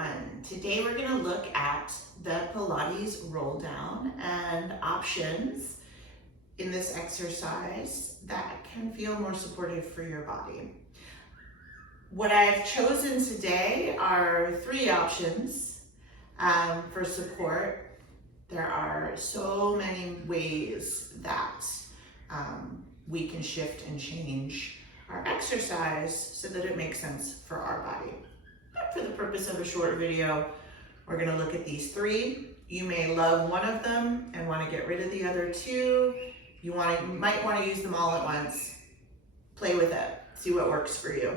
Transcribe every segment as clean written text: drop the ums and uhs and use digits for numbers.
everyone. Today we're going to look at the Pilates roll down and options in this exercise that can feel more supportive for your body. What I've chosen today are 3 options for support. There are so many ways that we can shift and change our exercise so that it makes sense for our body. But for the purpose of a short video, we're going to look at these 3. You may love one of them and want to get rid of the other 2. You might want to use them all at once. Play with it. See what works for you.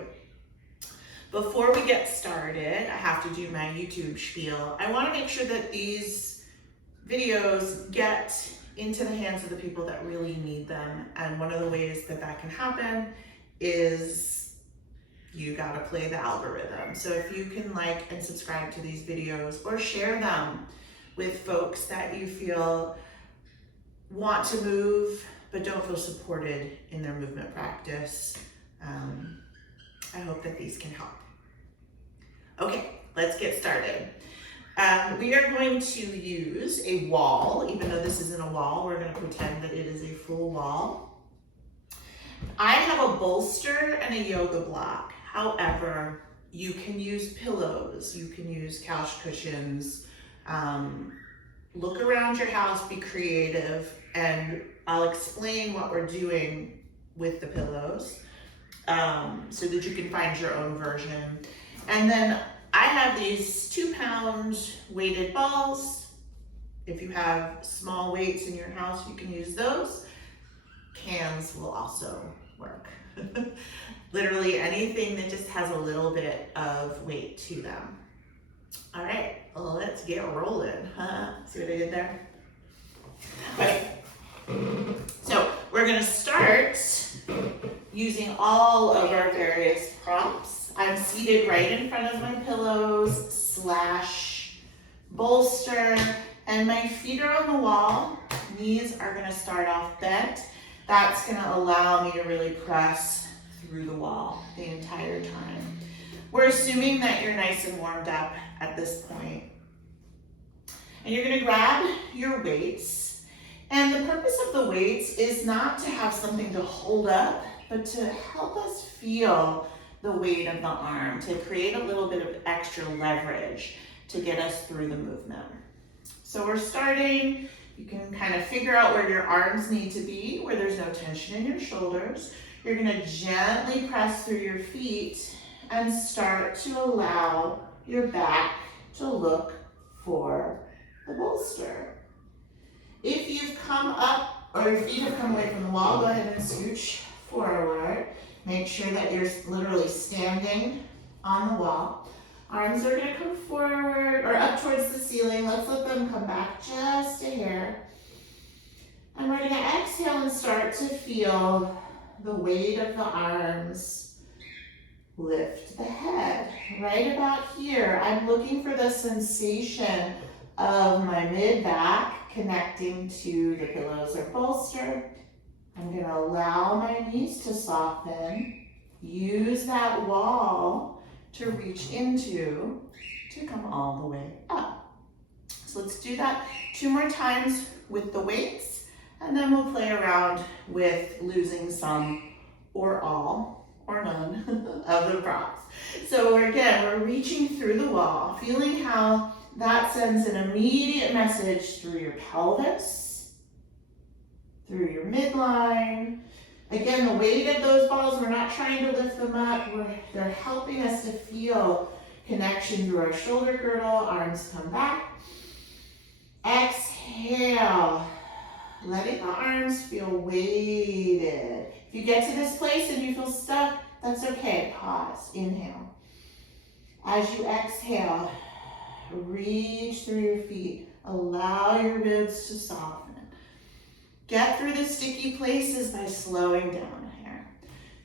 Before we get started, I have to do my YouTube spiel. I want to make sure that these videos get into the hands of the people that really need them. And one of the ways that that can happen is you gotta play the algorithm. So if you can like and subscribe to these videos or share them with folks that you feel want to move but don't feel supported in their movement practice, I hope that these can help. Okay, let's get started. We are going to use a wall. Even though this isn't a wall, we're going to pretend that it is a full wall. I have a bolster and a yoga block. However, you can use pillows, you can use couch cushions. Look around your house, be creative, and I'll explain what we're doing with the pillows so that you can find your own version. And then I have these 2-pound weighted balls. If you have small weights in your house, you can use those. Cans will also work. Literally anything that just has a little bit of weight to them. All right, let's get rolling. See what I did there? Okay, so we're gonna start using all of our various props. I'm seated right in front of my pillows / bolster, and my feet are on the wall. Knees are gonna start off bent. That's gonna allow me to really press through the wall the entire time. We're assuming that you're nice and warmed up at this point. And you're gonna grab your weights. And the purpose of the weights is not to have something to hold up, but to help us feel the weight of the arm, to create a little bit of extra leverage to get us through the movement. So we're starting. You can kind of figure out where your arms need to be, where there's no tension in your shoulders. You're gonna gently press through your feet and start to allow your back to look for the bolster. If you've come up, or your feet have come away from the wall, go ahead and scooch forward. Make sure that you're literally standing on the wall. Arms are gonna come forward or up towards the ceiling. Let's let them come back just a hair. And we're gonna exhale and start to feel the weight of the arms lift the head. Right about here, I'm looking for the sensation of my mid-back connecting to the pillows or bolster. I'm gonna allow my knees to soften. Use that wall to reach into to come all the way up. So let's do that 2 more times with the weights, and then we'll play around with losing some or all or none of the props. So we're reaching through the wall, feeling how that sends an immediate message through your pelvis, through your midline. Again, the weight of those balls, we're not trying to lift them up. They're helping us to feel connection through our shoulder girdle. Arms come back. Exhale. Letting the arms feel weighted. If you get to this place and you feel stuck, that's okay. Pause. Inhale. As you exhale, reach through your feet. Allow your ribs to soften. Get through the sticky places by slowing down here.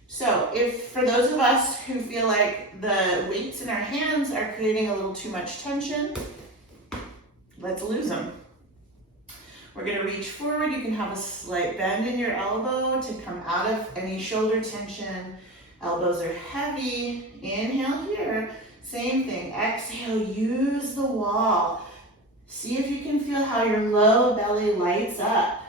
So if for those of us who feel like the weights in our hands are creating a little too much tension, let's lose them. We're gonna reach forward. You can have a slight bend in your elbow to come out of any shoulder tension. Elbows are heavy. Inhale here. Same thing, exhale, use the wall. See if you can feel how your low belly lights up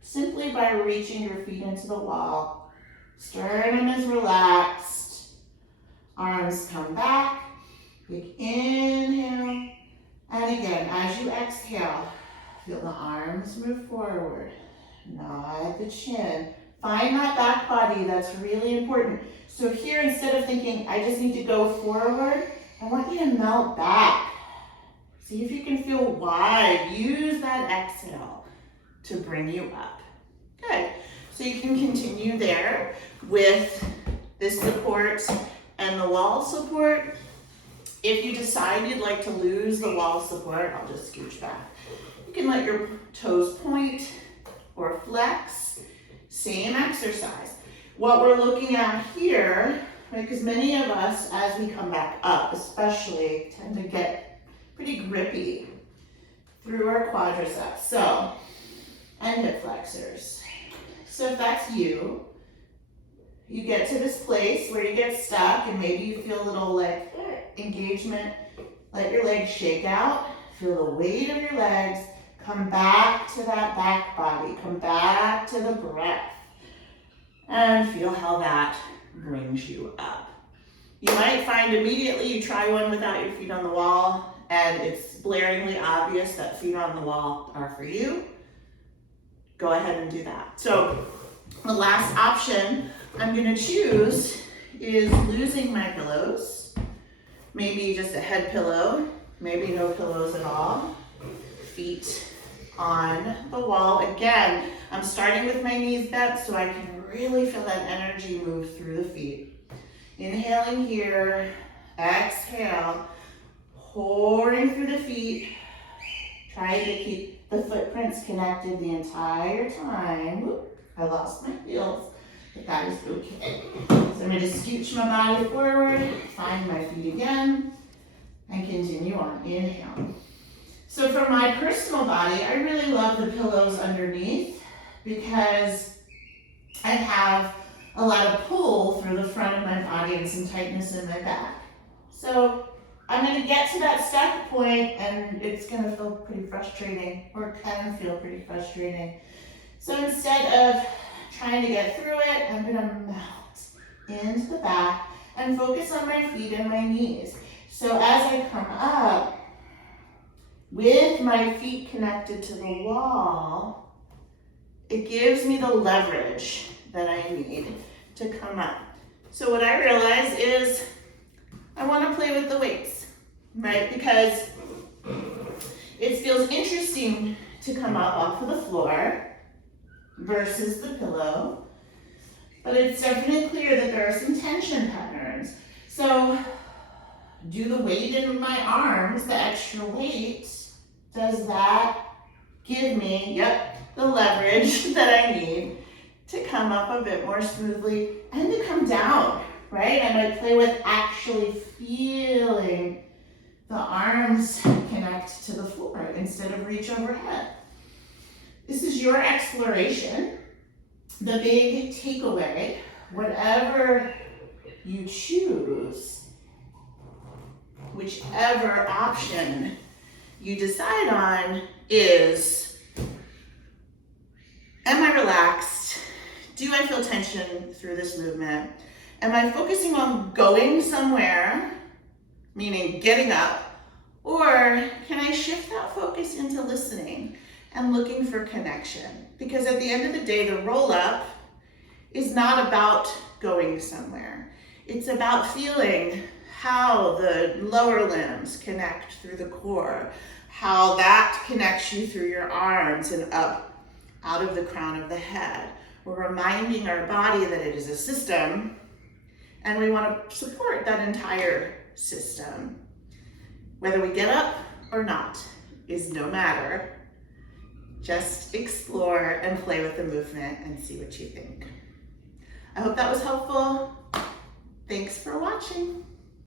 simply by reaching your feet into the wall. Sternum is relaxed. Arms come back. Big inhale. And again, as you exhale, feel the arms move forward. Nod the chin. Find that back body, that's really important. So here, instead of thinking, I just need to go forward, I want you to melt back. See if you can feel wide. Use that exhale to bring you up. Good. So you can continue there with this support and the wall support. If you decide you'd like to lose the wall support, I'll just scooch back. You can let your toes point or flex. Same exercise. What we're looking at here, right, because many of us, as we come back up especially, tend to get pretty grippy through our quadriceps. So, and hip flexors. So if that's you, you get to this place where you get stuck and maybe you feel a little like engagement, let your legs shake out, feel the weight of your legs, come back to that back body, come back to the breath, and feel how that brings you up. You might find immediately you try one without your feet on the wall and it's blaringly obvious that feet on the wall are for you. Go ahead and do that. So the last option I'm gonna choose is losing my pillows. Maybe just a head pillow, maybe no pillows at all. Feet on the wall. Again, I'm starting with my knees bent so I can really feel that energy move through the feet. Inhaling here, exhale, pouring through the feet. Try to keep the footprints connected the entire time. Oop, I lost my heels, but that is okay. So I'm going to scooch my body forward, find my feet again, and continue on. Inhale. So for my personal body, I really love the pillows underneath because I have a lot of pull through the front of my body and some tightness in my back. So I'm going to get to that stuck point and it's going to feel pretty frustrating, or can feel pretty frustrating. So instead of trying to get through it, I'm going to melt into the back and focus on my feet and my knees. So as I come up, with my feet connected to the wall, it gives me the leverage that I need to come up. So what I realize is I want to play with the weights, right? Because it feels interesting to come up off of the floor versus the pillow, but it's definitely clear that there are some tension patterns. So do the weight in my arms, the extra weight, does that give me, the leverage that I need to come up a bit more smoothly and to come down, right? And I play with actually feeling the arms connect to the floor instead of reach overhead. This is your exploration. The big takeaway, whatever you choose, whichever option you decide on, is, am I relaxed? Do I feel tension through this movement? Am I focusing on going somewhere, meaning getting up, or can I shift that focus into listening and looking for connection? Because at the end of the day, the roll up is not about going somewhere. It's about feeling how the lower limbs connect through the core, how that connects you through your arms and up out of the crown of the head. We're reminding our body that it is a system and we want to support that entire system. Whether we get up or not is no matter. Just explore and play with the movement and see what you think. I hope that was helpful. Thanks for watching.